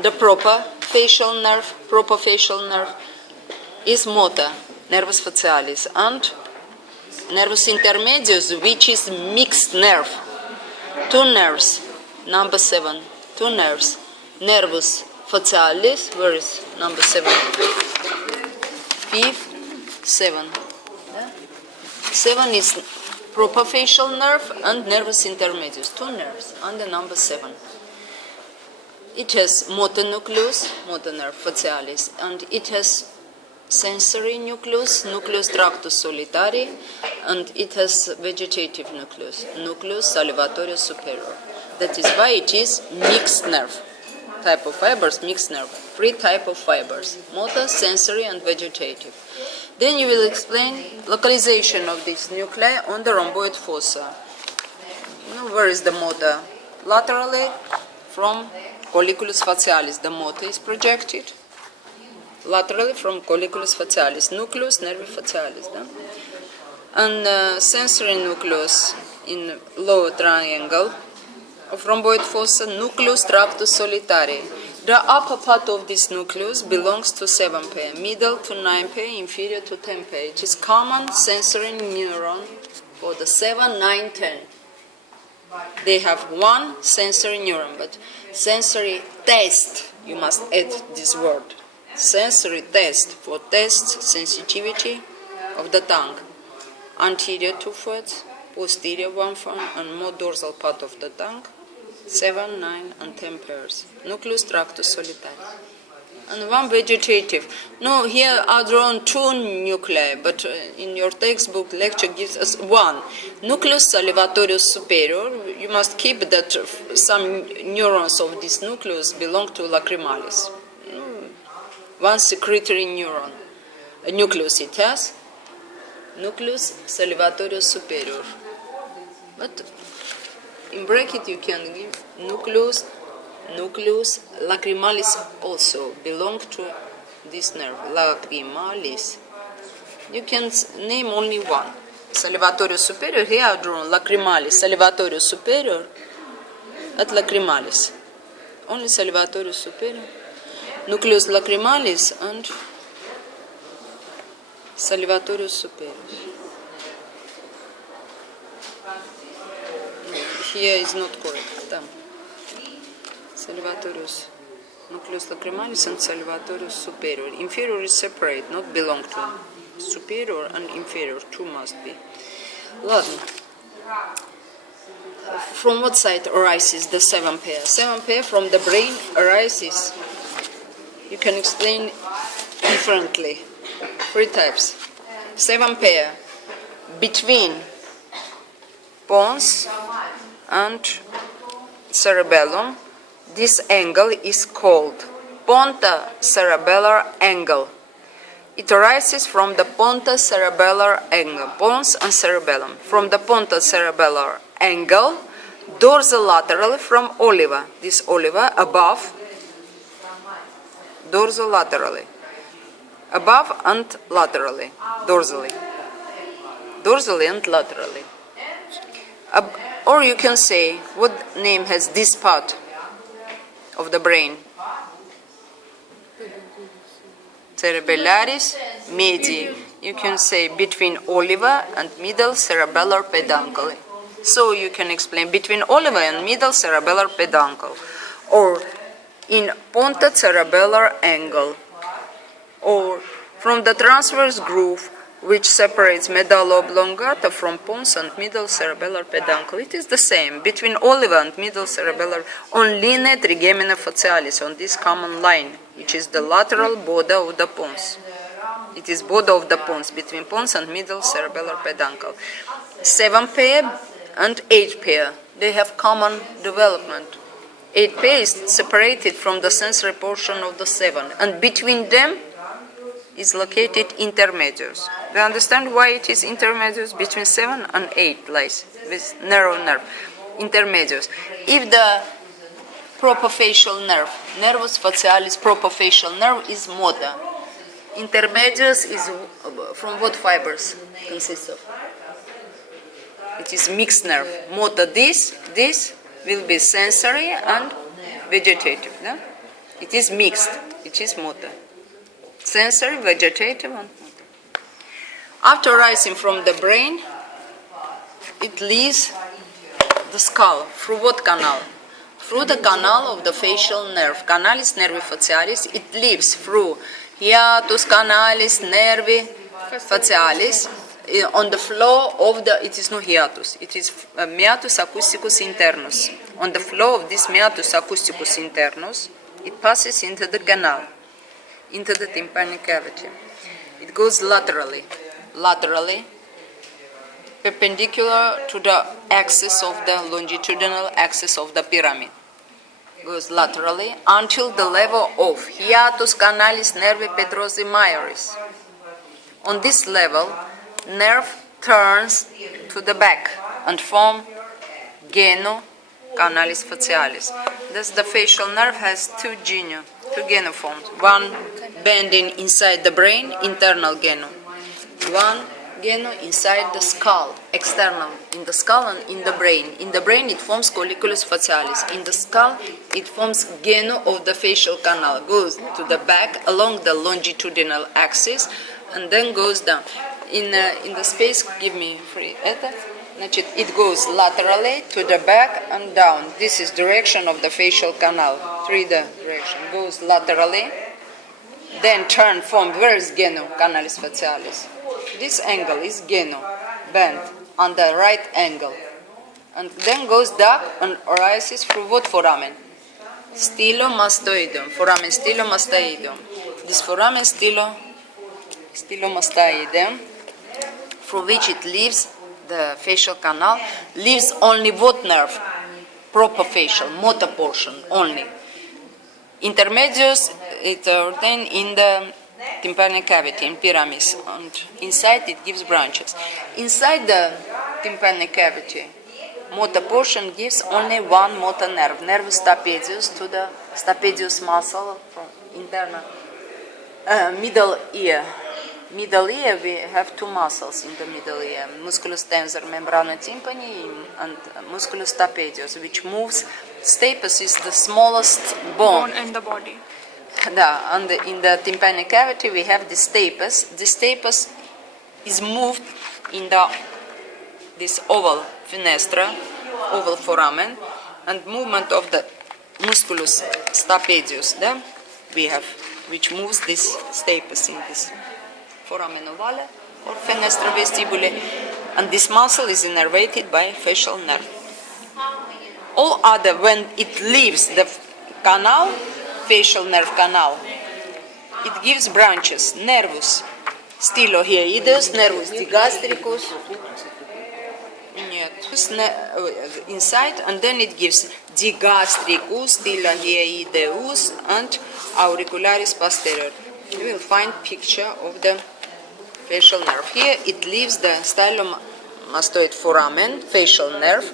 The proper facial nerve is motor, nervus facialis, and nervus intermedius, which is mixed nerve. Two nerves, number 7, two nerves. Nervus facialis, where is number 7? 5, 7. 7 is proper facial nerve and nervus intermedius, two nerves, and the number 7. It has motor nucleus, motor nerve facialis, and it has sensory nucleus, nucleus tractus solitari, and it has vegetative nucleus, nucleus salivatorius superior. That is why it is mixed nerve. Type of fibers, mixed nerve. 3 type of fibers, motor, sensory, and vegetative. Then you will explain localization of this nuclei on the rhomboid fossa. Where is the motor? Laterally from colliculus facialis, the motor is projected. Laterally from colliculus facialis, nucleus nervi facialis. And sensory nucleus in lower triangle of rhomboid fossa, nucleus tractus solitari. The upper part of this nucleus belongs to 7 pair, middle to 9 pair, inferior to 10 pair. It is common sensory neuron for the 7, 9, 10. They have one sensory neuron, but sensory test, you must add this word. Sensory test, for test sensitivity of the tongue. Anterior 2 thirds, posterior 1 third, and more dorsal part of the tongue. 7, 9, and 10 pairs. Nucleus tractus solitari. And one vegetative. No, here are drawn 2 nuclei, but in your textbook lecture gives us 1. Nucleus salivatorius superior. You must keep that some neurons of this nucleus belong to lacrimalis. One secretory neuron. A nucleus it has. Nucleus salivatorius superior. But in bracket you can give nucleus lacrimalis also belong to this nerve, lacrimalis. You can name only one. Salivatorius superior, here are drawn lacrimalis, salivatorius superior at lacrimalis. Only salivatorius superior, nucleus lacrimalis and salivatorius superior. Here is not correct. Salivatorius, nucleus lacrimalis and salivatorius superior. Inferior is separate, not belong to. Superior and inferior, 2 must be. Ладно. From what side arises the 7 pair? 7 pair from the brain arises. You can explain differently. 3 types. 7 pair between pons and cerebellum. This angle is called pontocerebellar angle. It arises from the pontocerebellar angle, pons and cerebellum. From the pontocerebellar angle, dorsolaterally from oliva. This oliva above, dorsolaterally. Above and laterally, dorsally. Dorsally and laterally. Or you can say, what name has this part of the brain? Cerebellaris medii. You can say between oliva and middle cerebellar peduncle. So you can explain between oliva and middle cerebellar peduncle. Or in pontocerebellar angle. Or from the transverse groove which separates medulla oblongata from pons and middle cerebellar peduncle. It is the same between oliva and middle cerebellar on linea trigemina facialis, on this common line, which is the lateral border of the pons. It is border of the pons, between pons and middle cerebellar peduncle. 7 pair and 8 pair, they have common development. 8 pair is separated from the sensory portion of the 7, and between them is located intermedius. Do you understand why it is intermedius? Between 7 and 8 lies with narrow nerve. Intermedius. If the propofacial nerve, nervus facialis propofacial nerve is motor, intermedius is from what fibers consists of? It is mixed nerve. Motor, this will be sensory and vegetative. No? It is mixed. It is motor. Sensory, vegetative, and motor. After rising from the brain, it leaves the skull. Through what canal? Through the canal of the facial nerve. Canalis nervi facialis. It leaves through hiatus canalis nervi facialis on the floor of the, it is no hiatus, it is meatus acousticus internus. On the floor of this meatus acousticus internus, it passes into the canal, into the tympanic cavity. It goes laterally, perpendicular to the axis of the longitudinal axis of the pyramid. Goes laterally until the level of hiatus canalis nervi petrosi majoris. On this level, nerve turns to the back and form geno canalis facialis. Thus the facial nerve has two genoforms. One bending inside the brain, internal geno. One geno inside the skull, external, in the skull and in the brain. In the brain it forms colliculus facialis. In the skull it forms geno of the facial canal. Goes to the back along the longitudinal axis and then goes down. In the space, give me free это. Значит, it goes laterally to the back and down. This is direction of the facial canal. 3D direction. Goes laterally, then turn, form. Where is geno canalis facialis? This angle is geno, bend on the right angle, and then goes down and arises through what foramen? Stylomastoidum. Foramen stylomastoidum. This foramen stylomastoidum, through which it leaves the facial canal, leaves only what nerve? Proper facial, motor portion only. Intermedius, it ordained in the tympanic cavity, in pyramids, and inside it gives branches. Inside the tympanic cavity, motor portion gives only one motor nerve, nervus stapedius, to the stapedius muscle from internal middle ear. Middle ear, we have two muscles in the middle ear, musculus tensor membrana tympani and musculus stapedius, which moves. Stapes is the smallest bone in the body. And in the tympanic cavity we have the stapes. The stapes is moved in this oval fenestra, oval foramen, and movement of the musculus stapedius. Then we have, which moves this stapes in this foramen ovale or fenestra vestibule, and this muscle is innervated by facial nerve. All other, when it leaves the canal, facial nerve canal, it gives branches, nervus stylohyoideus, nervus digastricus, inside, and then it gives digastricus, stylohyoideus, and auricularis posterior. You will find picture of the facial nerve. Here it leaves the stylomastoid foramen, facial nerve,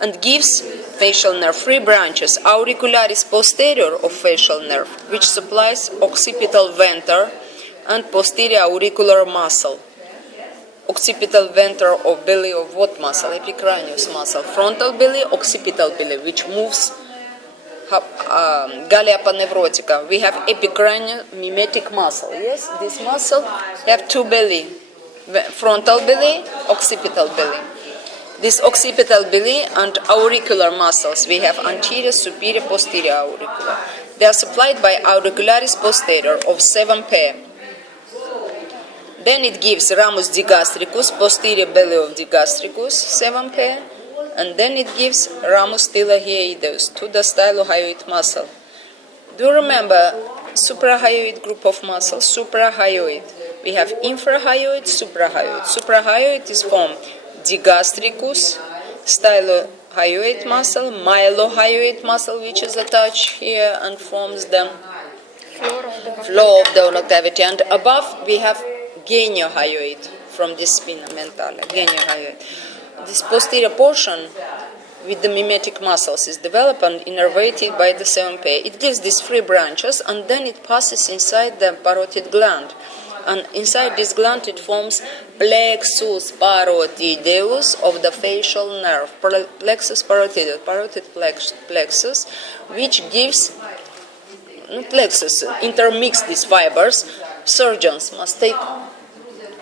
and gives facial nerve three branches: auricularis posterior of facial nerve, which supplies occipital venter and posterior auricular muscle. Occipital venter of belly of what muscle? Epicranius muscle. Frontal belly, occipital belly, which moves gallia panevrotica. We have epicranial mimetic muscle. Yes, this muscle have two belly, frontal belly, occipital belly. This occipital belly and auricular muscles, we have anterior, superior, posterior auricular. They are supplied by auricularis posterior of 7 pair. Then it gives ramus digastricus, posterior belly of digastricus, 7 pair. And then it gives ramus stylohyoideus to the stylohyoid muscle. Do you remember suprahyoid group of muscles? Suprahyoid. We have infrahyoid, suprahyoid. Suprahyoid is formed digastricus, stylohyoid muscle, mylohyoid muscle, which is attached here and forms the floor of the oral cavity. And above we have geniohyoid from this spina mentale, geniohyoid. This posterior portion with the mimetic muscles is developed and innervated by the 7 pair. It gives these 3 branches, and then it passes inside the parotid gland. And inside this gland it forms plexus parotideus of the facial nerve, plexus parotideus, parotid plexus, which gives plexus intermix these fibers, surgeons must take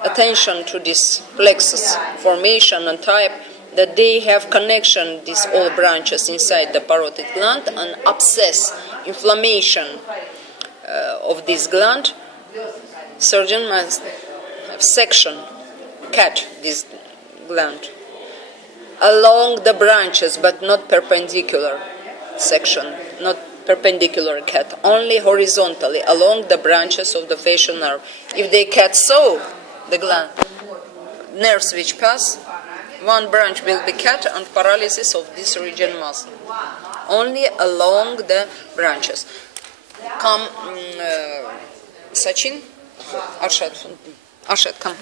attention to this plexus formation and type, that they have connection, these all branches inside the parotid gland, and abscess, inflammation of this gland. Surgeon must have section, cut this gland along the branches, but not perpendicular section, not perpendicular cut, only horizontally along the branches of the facial nerve. If they cut so, the gland, nerves which pass, one branch will be cut and paralysis of this region muscle. Only along the branches. Come, Sachin, Arshad, come.